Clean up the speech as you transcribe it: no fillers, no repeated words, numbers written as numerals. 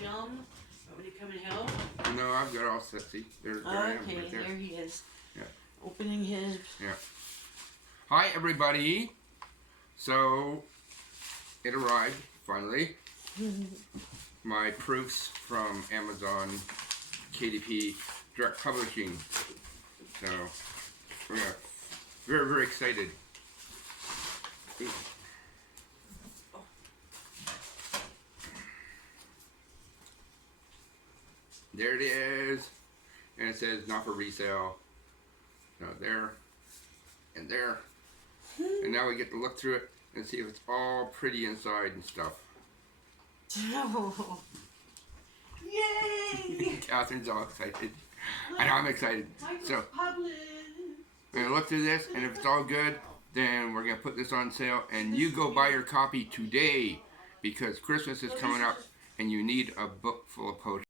film? Want me to come and help? No, I've got all set. See, there I am, Okay, right there. here he is. Yeah. Opening his. Yeah. Hi, everybody. So, it arrived, finally. My proofs from Amazon KDP Direct Publishing. So, we're very, very excited. There it is. And it says not for resale. So there and there. And now we get to look through it and see if it's all pretty inside and stuff. Yay! Catherine's all excited. And I'm excited. So we're gonna look through this, and if it's all good, then we're gonna put this on sale, and you go buy your copy today because Christmas is coming up and you need a book full of poetry.